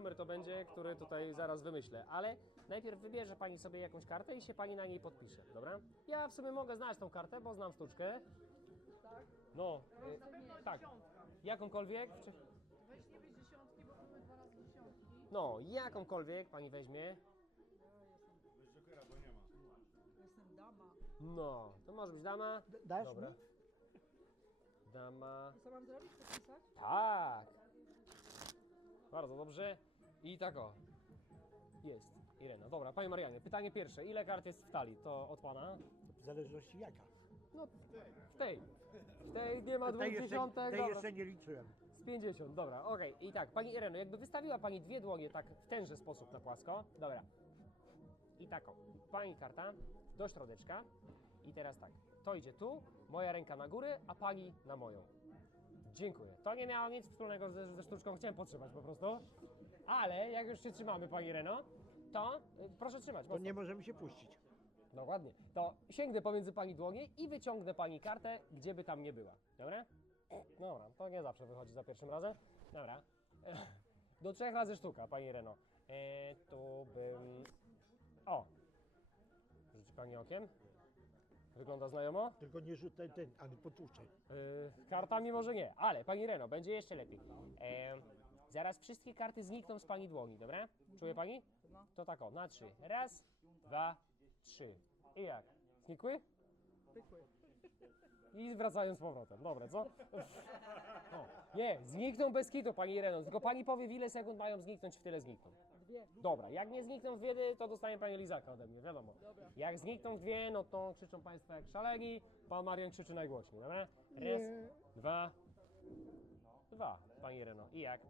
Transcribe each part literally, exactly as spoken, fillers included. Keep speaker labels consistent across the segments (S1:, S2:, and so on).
S1: numer to będzie, który tutaj zaraz wymyślę, ale najpierw wybierze pani sobie jakąś kartę i się pani na niej podpisze, dobra? Ja w sumie mogę znać tą kartę, bo znam sztuczkę.
S2: Tak?
S1: No, y,
S2: Na pewno
S1: tak.
S2: dziesiątka.
S1: Jakąkolwiek? Czy...
S2: Weź nie weź dziesiątki, bo mamy dwa razy dziesiątki.
S1: No, jakąkolwiek pani weźmie.
S3: Bez Jokera, bo nie ma.
S2: Jestem dama.
S1: No, to może być dama.
S4: Dasz
S1: Dobra.
S4: mi?
S1: Dama.
S2: Co mam zrobić? Podpisać?
S1: Tak. Bardzo dobrze. I tak o. Jest. Irena. Dobra, Pani Marianie, pytanie pierwsze. Ile kart jest w talii? To od Pana?
S4: W zależności jaka.
S1: No, w tej. W tej nie ma dwóch
S4: Tej jeszcze,
S1: dziesiątek.
S4: tej
S1: Dobra.
S4: jeszcze nie liczyłem.
S1: Z pięćdziesiąt, dobra, okej. I tak, Pani Ireno, jakby wystawiła Pani dwie dłonie tak w tenże sposób na płasko. Dobra. I tak o. Pani karta do środeczka. I teraz tak. To idzie tu, moja ręka na górę, a Pani na moją. Dziękuję. To nie miało nic wspólnego ze, ze sztuczką, chciałem podtrzymać po prostu. Ale jak już się trzymamy, Pani Ireno, to y, proszę trzymać.
S4: To
S1: mocno.
S4: nie możemy się puścić.
S1: Dokładnie. To sięgnę pomiędzy Pani dłonie i wyciągnę Pani kartę, gdzie by tam nie była. Dobra? Dobra, to nie zawsze wychodzi za pierwszym razem. Dobra. Do trzech razy sztuka, Pani Ireno. E, tu bym... O! Rzuci Pani okiem. Wygląda znajomo?
S4: Tylko nie rzut ten, ten, ale potłuczaj.
S1: Yy, kartami może nie, ale Pani Reno, będzie jeszcze lepiej. E, zaraz wszystkie karty znikną z Pani dłoni, dobra? Czuje Pani?
S2: No.
S1: To tak o, na trzy. Raz, dwa, trzy. I jak? Znikły?
S2: Pykły.
S1: I wracają z powrotem. Dobra, co? O, nie, znikną bez kitu, Pani Reno. Tylko Pani powie, w ile sekund mają zniknąć, w tyle znikną.
S2: Dwie.
S1: Dobra, jak nie znikną w dwie, to dostanie Pani lizaka ode mnie, wiadomo.
S2: Dobra.
S1: Jak znikną w dwie, no to krzyczą Państwo jak szaleni. Pan Marian krzyczy najgłośniej, dobra? Raz,
S2: Nie.
S1: dwa, dwa, Pani Reno. I jak?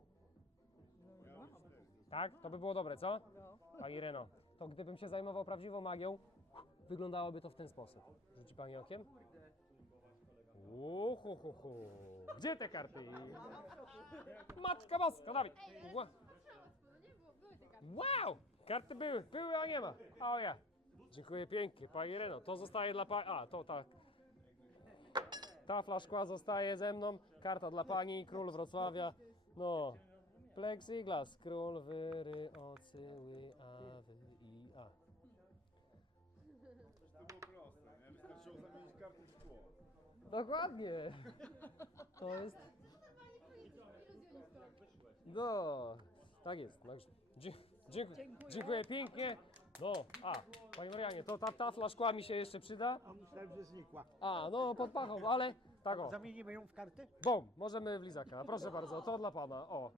S1: Tak? To by było dobre, co?
S2: No.
S1: Pani Reno, to gdybym się zajmował prawdziwą magią, wyglądałoby to w ten sposób. Rzuci Pani okiem? Uhuhuhu. Gdzie te karty? Matka boska, Dawid! Ła- Wow! Karty były, były, a nie ma. O ja. Dziękuję pięknie, Pani Reno. To zostaje dla Pani... A, to tak. Tafla szkła zostaje ze mną. Karta dla Pani, Król Wrocławia. No. Plexiglas, Król, Wyry, Ocyły, A, Wy, I, A.
S3: To było proste, nie? Wystarczyło zamienić karty w szkło.
S1: Dokładnie. To jest... No, tak jest. Także dzie dziękuję.
S2: Dziękuję.
S1: Dziękuję pięknie. No, a, Pani Marianie, to ta tafla szkła mi się jeszcze przyda.
S4: A myślałem, że znikła.
S1: A, no pod pachą, ale tak o.
S4: Zamienimy ją w karty?
S1: Bom, możemy w lizaka. Proszę bardzo, to dla Pana. O.